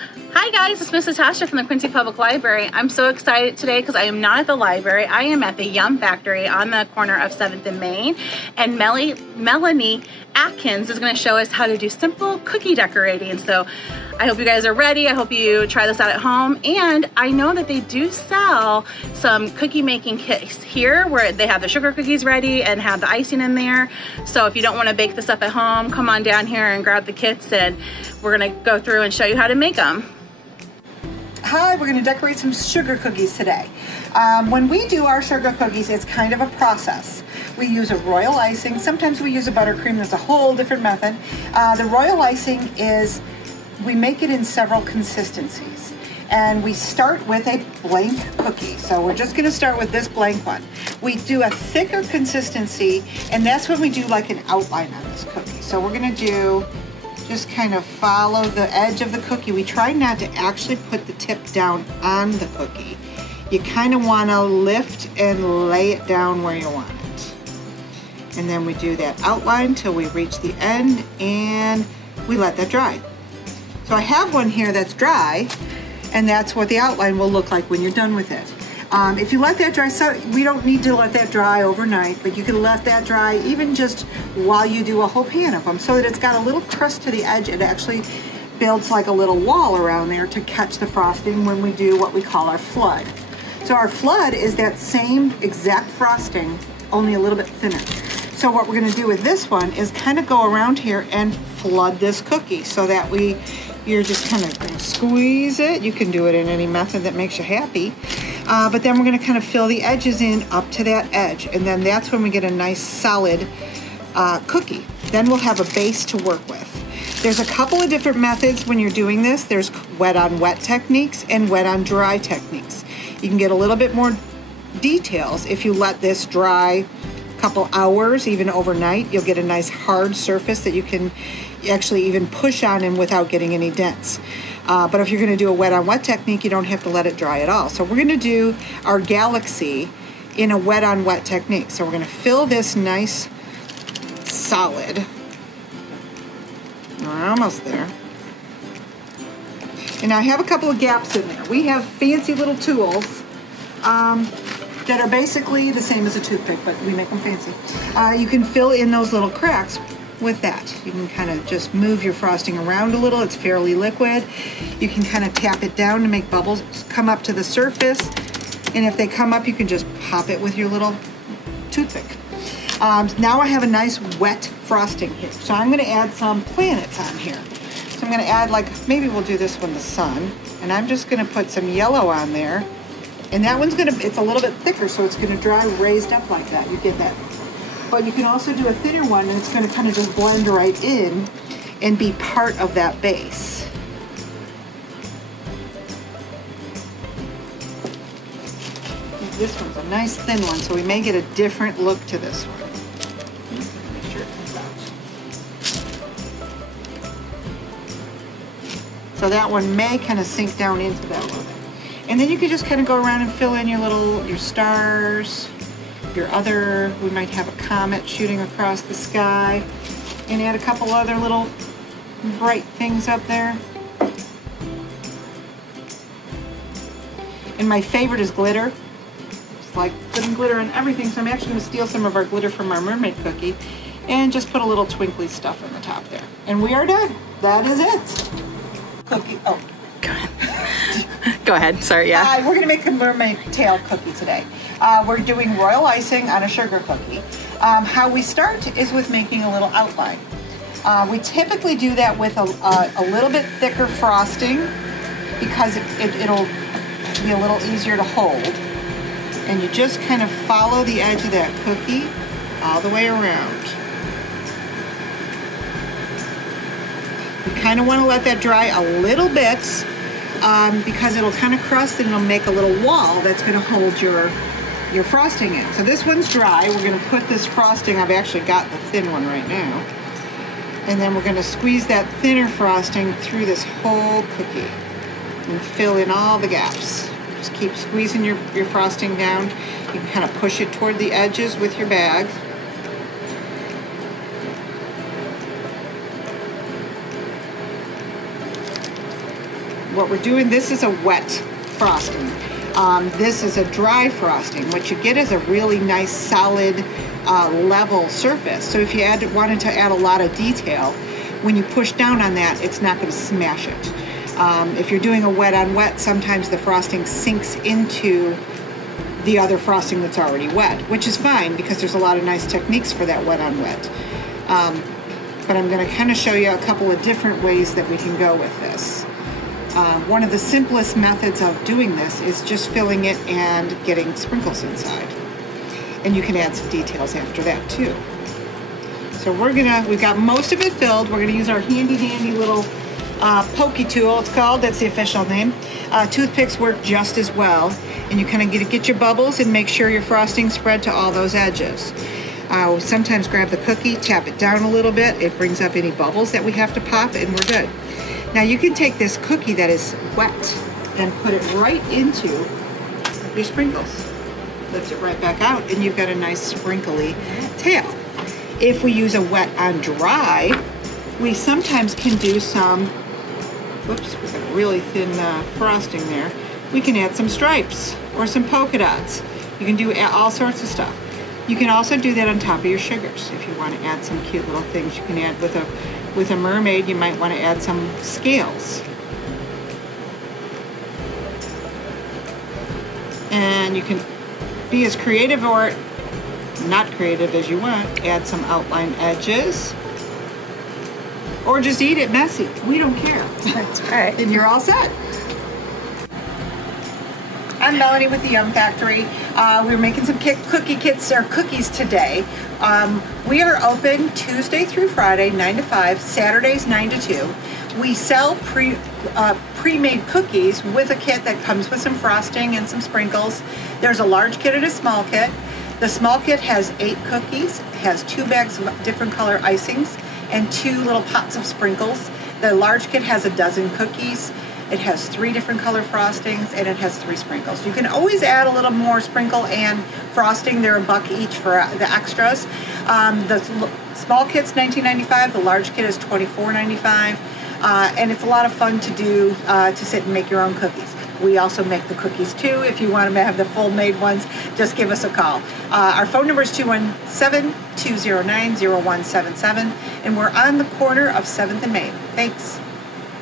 Hi guys, it's Miss Natasha from the Quincy Public Library. I'm so excited today because I am not at the library. I am at the Yum Factory on the corner of 7th and Main, and Melanie Atkins is going to show us how to do simple cookie decorating. So I hope you guys are ready. I hope you try this out at home. And I know that they do sell some cookie making kits here where they have the sugar cookies ready and have the icing in there. So if you don't want to bake this up at home, come on down here and grab the kits, and we're going to go through and show you how to make them. Hi, we're going to decorate some sugar cookies today. When we do our sugar cookies, it's kind of a process. We use a royal icing. Sometimes we use a buttercream. That's a whole different method. The royal icing is, we make it in several consistencies. And we start with a blank cookie. So we're just going to start with this blank one. We do a thicker consistency, and that's when we do like an outline on this cookie. So we're going to do, just kind of follow the edge of the cookie. We try not to actually put the tip down on the cookie. You kind of want to lift and lay it down where you want it. And then we do that outline till we reach the end, and we let that dry. So I have one here that's dry, and that's what the outline will look like when you're done with it. If you let that dry, so we don't need to let that dry overnight, but you can let that dry even just while you do a whole pan of them, so that it's got a little crust to the edge. It actually builds like a little wall around there to catch the frosting when we do what we call our flood. So our flood is that same exact frosting, only a little bit thinner. So what we're going to do with this one is kind of go around here and flood this cookie, so that you're just kind of going to squeeze it. You can do it in any method that makes you happy. But then we're going to kind of fill the edges in up to that edge, and then that's when we get a nice solid cookie. Then we'll have a base to work with. There's a couple of different methods when you're doing this. There's wet on wet techniques and wet on dry techniques. You can get a little bit more details if you let this dry a couple hours, even overnight. You'll get a nice hard surface that you can actually even push on and without getting any dents. But if you're going to do a wet on wet technique, you don't have to let it dry at all. So we're going to do our galaxy in a wet on wet technique. So we're going to fill this nice solid. We're almost there. And I have a couple of gaps in there. We have fancy little tools that are basically the same as a toothpick, but we make them fancy. You can fill in those little cracks with that. You can kind of just move your frosting around a little. It's fairly liquid. You can kind of tap it down to make bubbles come up to the surface. And if they come up, you can just pop it with your little toothpick. Now I have a nice wet frosting here. So I'm going to add some planets on here. So I'm going to add, like, maybe we'll do this one, the sun. And I'm just going to put some yellow on there. And that one's going to, it's a little bit thicker, so it's going to dry raised up like that. You get that? But you can also do a thinner one, and it's going to kind of just blend right in and be part of that base. This one's a nice thin one, so we may get a different look to this one. Make sure it comes out. So that one may kind of sink down into that one. And then you can just kind of go around and fill in your stars. We might have a comet shooting across the sky, and add a couple other little bright things up there. And my favorite is glitter. It's like putting glitter on everything, so I'm actually going to steal some of our glitter from our mermaid cookie and just put a little twinkly stuff on the top there. And we are done. That is it. Cookie. Oh. Go ahead. Go ahead. Sorry, yeah. We're going to make a mermaid tail cookie today. We're doing royal icing on a sugar cookie. How we start is with making a little outline. We typically do that with a little bit thicker frosting because it'll be a little easier to hold. And you just kind of follow the edge of that cookie all the way around. You kind of want to let that dry a little bit because it'll kind of crust and it'll make a little wall that's going to hold your frosting in. So this one's dry. We're going to put this frosting, I've actually got the thin one right now, and then we're going to squeeze that thinner frosting through this whole cookie and fill in all the gaps. Just keep squeezing your frosting down. You can kind of push it toward the edges with your bag. what we're doing, this is a wet frosting. This is a dry frosting. What you get is a really nice, solid, level surface. So if you wanted to add a lot of detail, when you push down on that, it's not going to smash it. If you're doing a wet on wet, sometimes the frosting sinks into the other frosting that's already wet, which is fine because there's a lot of nice techniques for that wet on wet. But I'm going to kind of show you a couple of different ways that we can go with this. One of the simplest methods of doing this is just filling it and getting sprinkles inside. And you can add some details after that too. So we've got most of it filled. We're gonna use our handy dandy little pokey tool, it's called, that's the official name. Toothpicks work just as well. And you kind of get your bubbles and make sure your frosting spread to all those edges. Sometimes grab the cookie, tap it down a little bit. It brings up any bubbles that we have to pop, and we're good. Now you can take this cookie that is wet and put it right into your sprinkles. Lift it right back out, and you've got a nice sprinkly tail. If we use a wet on dry, we sometimes can do some, whoops, we've got a really thin frosting there. We can add some stripes or some polka dots. You can do all sorts of stuff. You can also do that on top of your sugars. If you want to add some cute little things, you can add with a mermaid, you might want to add some scales. And you can be as creative or not creative as you want. Add some outline edges. Or just eat it messy. We don't care. That's right. And you're all set. I'm Melanie with the Yum Factory. We're making some cookie kits or cookies today. We are open Tuesday through Friday, 9 to 5, Saturdays, 9 to 2. We sell pre-made cookies with a kit that comes with some frosting and some sprinkles. There's a large kit and a small kit. The small kit has 8 cookies, has 2 bags of different color icings, and 2 little pots of sprinkles. The large kit has a dozen cookies. It has 3 different color frostings, and it has 3 sprinkles. You can always add a little more sprinkle and frosting. They're $1 each for the extras. The small kit's $19.95. The large kit is $24.95. And it's a lot of fun to do, to sit and make your own cookies. We also make the cookies too. If you want to have the full made ones, just give us a call. Our phone number is 217-209-0177, and we're on the corner of 7th and Main. Thanks.